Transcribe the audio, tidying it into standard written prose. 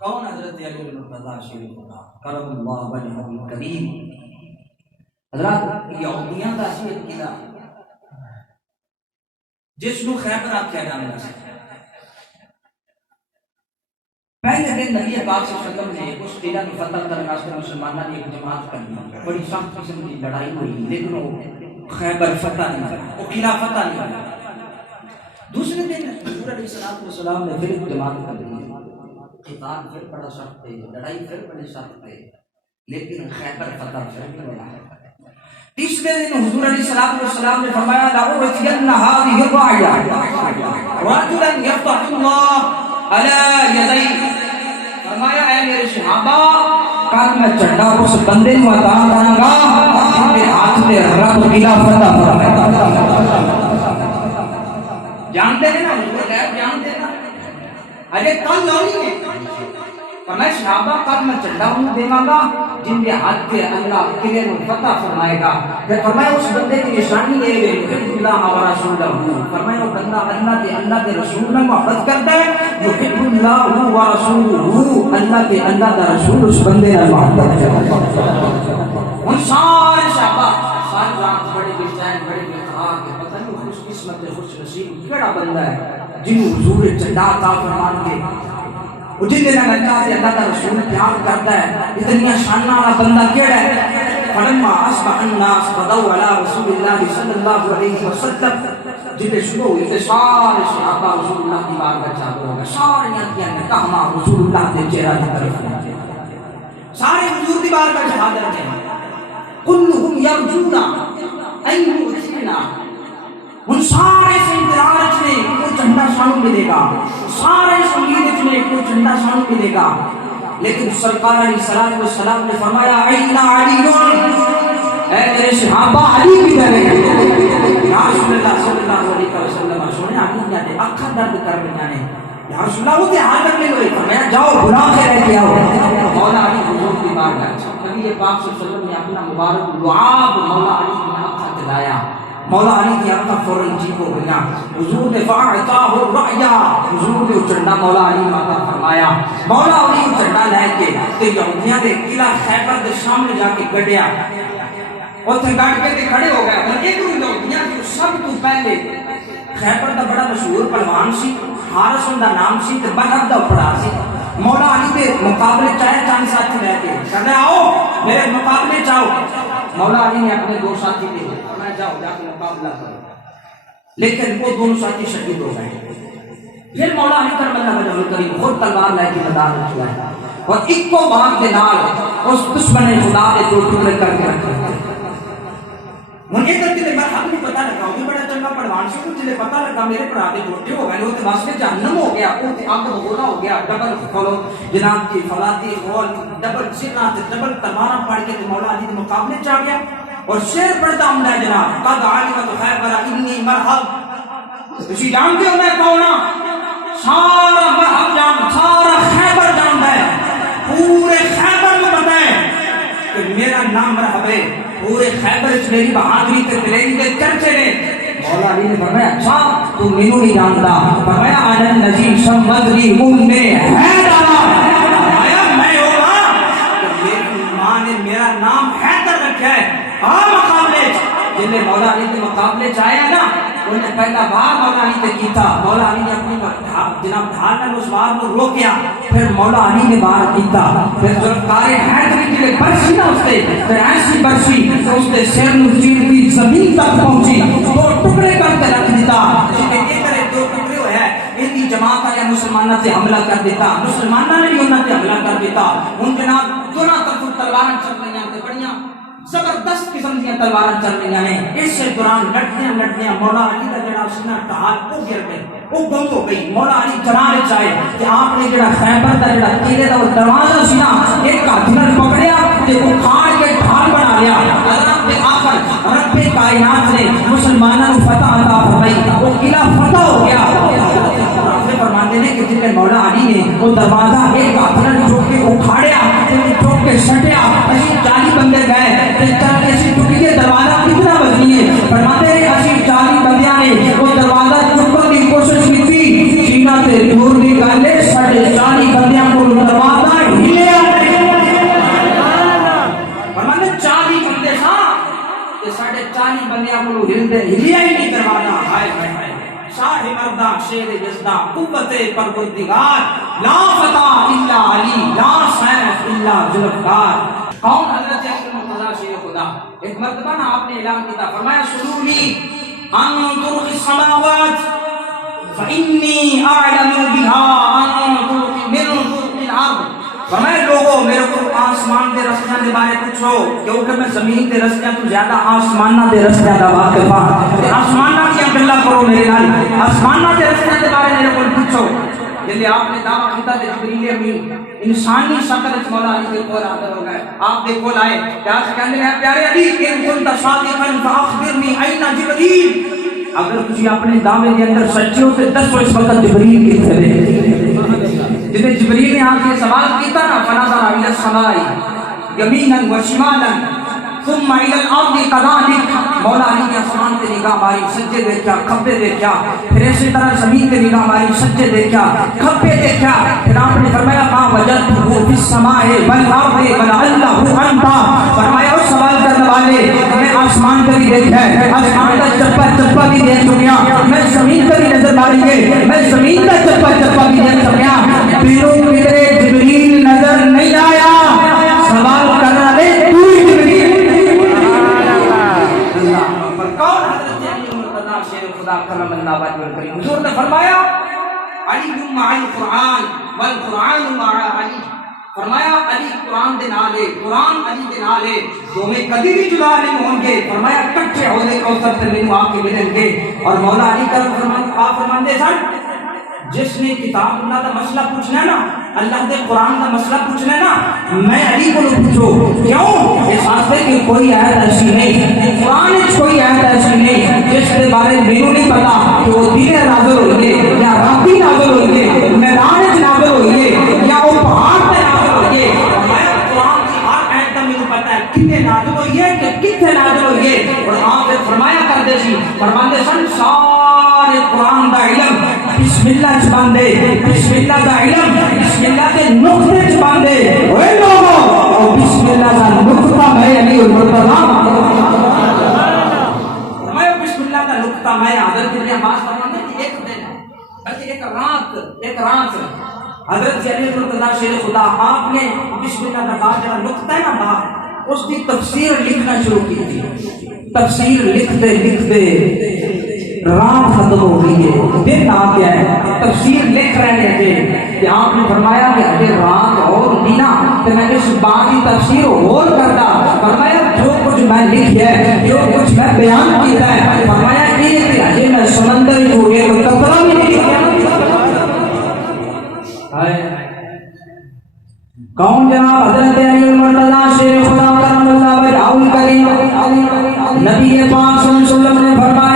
کون حضرت علی المرتضیٰ شریف اللہ کرم اللہ وجہہ الکریم؟ حضرات یہودیاں دا سی ایک قلعہ جس کو خیبر آخیا جانے لگا۔ پہلے دن نبی پاک صلی اللہ علیہ وسلم نے اس قلعہ کی فتح کرنے واسطے مسلمانوں نے ایک جماعت کر دی، بڑی سخت قسم کی لڑائی ہوئی، لیکن وہ خیبر فتح نہیں ہوا، وہ قلعہ فتح نہیں ہوا۔ دوسرے دن حضور علیہ السلام نے پھر ایک جماعت کر دی، قتال پھر بڑا سخت ہے، لڑائی پھر بڑی سخت ہے، لیکن خیبر فتح پھر نہیں ہوا۔ تیسرے دن حضور علیہ السلام نے فرمایا لَأُعْتِيَنَّ هَٰذِهِ الرَّاعِيَةَ رَجُلًا يَفْتَحُ اللَّهُ عَلَىٰ يَدَيْهِ، فرمایا اے میرے صحابہ کل میں چڑھا اس بندے کو عطا کروں گا جن کے ہاتھ میں رب قلعہ فتح فرمائے گا۔ جانتے ہیں نا حضور غیب جانتے ہیں نا، اجے کل لونی ہے فرمایا صحابہ کل میں چڑھا ہوں دیواں گا جن کے ہاتھ سے اللہ قلعے کو فتح فرمائے گا۔ پھر فرمایا اس بندے کی نشانی یہ ہے یحب اللہ و رسولہ، فرمایا وہ بندہ اللہ کے رسول میں محبت کرتا ہے، یحب اللہ و رسولہ، اللہ کا رسول اس بندے سے محبت کرتا ہے۔ ان سارے صحابہ سارے رات بڑے بےچین بڑے بےقرار کہ پتہ نہیں خوش قسمت خوش نصیب کیڑا بندہ ہے جن حضور چڑھا عطا فرمان کے جن دن اللہ کا رسول پیار کرتا ہے، اتنی شان والا بندہ کیڑا ہے؟ فلما اصبح الناس غدوا على رسول الله صلی اللہ علیہ وسلم، جب شروع ہوئی تو سارے صحابہ رسول اللہ کی بارگاہ چاہتے ہو گئے، سارے کیا کہا رسول اللہ کے چہرہ کی طرف سارے حضور کی بارگاہ حاضر ہیں، كلهم يرجون ان يؤتينا، ان سارے سے انتظار اچھنے کوئی جھنڈا سانو ملے گا، سارے سنگید اچھنے کوئی جھنڈا سانو ملے گا، لیکن سرکار علیہ السلام نے فرمایا این علی، اے میرے صحابہ علی کی درے یا رسول اللہ صلی اللہ علیہ وسلم سونے علی نے اکھا درد کر بنانے یا رسول اللہ وہ حال کر لے ہوئے، فرمایا جاؤ بلا کے رہ کے آؤ۔ مولا علی حضور کی بارگاہ نبی پاک صلی اللہ علیہ وسلم نے اپنا مبارک لعاب مولا علی کی آنکھیں دلایا، مولا علی کی آنکھیں فوراً ٹھیک ہو گیا، حضور نے فاعطاہ الرعیا، حضور نے چڑھنا مولا علی ماتا فرمایا، مولا علی چڑھنا لے کے تے یہودیاں دے قلعہ خیبر دے سامنے جا کے گڑیا، اوتھے گڑ کے تے کھڑے ہو گئے۔ اور ایک یہودیاں جو سب تو پہلے خیبر دا بڑا مشہور پہلوان سی، حارث دا نام سی تے بہر دا پڑا سی، مولا علی دے مقابلے چاہے چند ساتھی لے کے کہنے آؤ میرے مقابلے چاہو، مولا علی نے اپنے دو ساتھی لے میں جاؤ جا کے مقابلہ کرو، لیکن وہ دونوں ساتھی شہید ہو گئے۔ پھر مولا علی کرم اللہ وجہ الکریم خود تلوار لے کے میدان میں چلا اور ایک کو باغ کے نال اس دشمن خدا کے دو ٹکڑے کر کے رکھے۔ مجھے تک کہ میں حق نہیں پتہ لگا، وہ بڑا چنگا پڑھوان سے کچھ لے پتہ لگا میرے پر آگے چھوٹے ہو گئے، وہ تو واسطے جہنم ہو گیا، وہ تے آگ بگولا ہو گیا، ڈبل فلو جناب کی فلاتی غول ڈبل سرات ڈبل تلوارہ پڑھ کے مولا علی کے مقابلے چاہ گیا اور شعر پڑھتا ہوں میں جناب قد علمت خیبر انی مرحب، اسی جانتے ہو میں کون ہوں، سارا مرحب جان سارا خیبر جانتا ہے، پورے خیبر میں پتہ ہے کہ میرا نام مرحب ہے، پورے خیبر اس میری بہادری تے دلیری دے چرچے نے۔ مولا علی نے فرمایا اچھا تو مینوں نہیں جانتا، فرمایا انا الذی سمدری ام حیدر، فرمایا میں ہوگا کہ میری ماں نے میرا نام حیدر رکھا ہے۔ مقابلے جن نے مولا علی کے مقابلے چاہے نا انہیں پہلا بار مولا علی نے کیتا، مولا علی نے اپنی جناب ڈھال نے اس بار کو روکیا، پھر مولا علی نے بار کیتا، پھر ذوالفقار حیدری کے لیے برسی نہ اس نے پھر ایسی برسی تو اس نے سر چیر کی زمین تک پہنچی، دو ٹکڑے کر کے رکھ دیتا، جن کے ایک دو ٹکڑے ہوئے ہیں ان کی جماعت نے مسلمانوں سے حملہ کر دیتا، مسلمانوں نے بھی انہوں نے حملہ کر دیتا، ان جناب دونوں طرف تلواریں چل رہی ہیں بڑیاں زبردست قسم کی تلوار چل رہی ہیں، اس دوران لڑکیاں مولا علی کا جڑا سینہ ٹہال وہ گر گئے، وہ گم ہو گئی۔ مولا علی جناب چاہے کہ آپ نے جڑا خیبر کا جڑا قلعے کا دروازہ سی نا ایک ہاتھ نال پکڑیا تے اکھاڑ کے ڈھال بنا لیا۔ اللہ کے آخر رب کائنات نے مسلمانوں کو فتح عطا فرمائی، وہ قلعہ فتح ہو گیا۔ فرماتے ہیں کہ جن مولا علی نے وہ دروازہ ایک ہاتھ نال چوک کے اکھاڑیا تے چوک کے سٹیا، اسی 40 بندے گئے تے چل کے اسی ٹوٹی کے دروازہ کتنا وزنی ہے، فرماتے ہیں اسی 40 بندیاں نے وہ دروازہ چکن کی کوشش کی تھی، سینہ تے دور دی گل ہے 40 بندیاں کو ہلیا ہی نہیں دروازہ. ہائے ہائے ہائے شاہ مردہ شیر یزدہ قوت پروردگار لا فتح الا علی لا سیف الا ذوالفقار. کون؟ حضرت علی مرتضی شیر خدا. ایک مرتبہ نا آپ نے اعلان کیا، فرمایا سلونی انظر فی السماوات فانی اعلم بها انظر من الارض. فرمایا لوگوں میرے کو آسمان دے رستیاں دے بارے پوچھو، کیونکہ میں زمین دے رستیاں تو زیادہ آسمانہ دے رستیاں دا واقف ہاں. آسمانہ کی گلا کرو میرے نال، آسمانہ دے رستیاں دے بارے میرے کو پوچھو. جلے آپ نے دعویٰ کیتا تے جبریل امین انسانی شکل وچ مولا علی دے کول حاضر ہو گئے. آپ دے کول آئے تے آج کہندے ہیں پیارے علی ان کنت صادقا فاخبرنی این جبریل. اگر تسی اپنے دعوے دے اندر سچے ہو تے دسو اس وقت جبریل کتھے ہے. جب جبریل نے آ کے سوال کیتا نا فنظر الى السماء یمینا وشمالا ثم الى الارض كذلك. مولا علی نے آسمان تے نگاہ ماری، سجدے دیکھا، کھبے دیکھا، پھر اسی طرح زمین تے نگاہ ماری، سجدے دیکھا، کھبے دیکھا. پھر آپ نے فرمایا ما وجدته في السماء والارض ولعله انت. فرمایا اس سوال کرنے والے میں آسمان پہ بھی دیکھا ہے، آسمان کا چپا چپا بھی دیکھ چکیا، میں زمین پہ بھی نظر ماریں گے، میں زمین کا چپا چپا بھی دیکھ چکیا. پیروں میرے جبریل نظر نہیں آیا. سوال کرنا لے پوری جبریل. اللہ اکبر. کون؟ حضرت علی مرتضی شیر خدا کرم اللہ وجہ الکریم. حضور نے فرمایا علی مع القرآن والقرآن مع علی. فرمایا علی قرآن دے نال ہے، قرآن علی دے نال ہے، دوویں کبھی بھی جدا نہیں ہوں گے. فرمایا کٹھے ہونے کوثر تے مینوں آ کے ملیں گے. اور مولا علی کرم فرماندے سن جس نے کتاب اللہ کا مسئلہ پوچھنا ہے نا، اللہ کے قرآن کا مسئلہ پوچھنا ہے نا، میں علی کو پوچھو. کیوں؟ اس واسطے کہ کوئی آیت ایسی نہیں، قرآن وچ کوئی آیت ایسی نہیں جس کے بارے مینوں نہیں پتا کہ وہ دن نازل ہوئی ہے یا راتی نازل ہوئی ہے، میدان وچ نازل ہوئی ہے یا وہ پہاڑ تے نازل ہوئی ہے. میں قرآن کی ہر آیت کا مینوں پتا ہے کتنے نازل ہوئی ہے کہ کتنے نازل ہوئی ہے. اور آپ پھر فرمایا کرتے سی، فرماندے سن سارے قرآن دا علم بسم اللہ زبان دے، بسم اللہ دا علم بسم اللہ کے نقطے زبان دے. اوے لوگو اور بسم اللہ دا نقطہ میں علی مرتضی. میں بسم اللہ دا نقطہ میں حضرت علی عباس فرماتے ہیں ایک دن بلکہ ایک رات حضرت علی مرتضی شیر خدا آپ نے بسم اللہ دا کہا جڑا نقطہ ہے نا باپ اس کی تفسیر لکھنا شروع کی تھی. تفسیر لکھتے لکھتے رات ختم ہو گئی ہے، دن آ گیا ہے، تفسیر لکھ رہے تھے کہ آپ نے فرمایا کہ اگر رات اور دینا تو میں اس بات کی تفسیر اور کرتا. فرمایا جو کچھ میں لکھ ہے، جو کچھ میں بیان کیا ہے، فرمایا کہ اجے میں سمندر ہو گیا کوئی قطرہ بھی نہیں لکھا. کون جناب؟ حضرت علی مرتضی شیر خدا کرم اللہ وجہہ الکریم. نبی پاک صلی اللہ علیہ وسلم نے فرمایا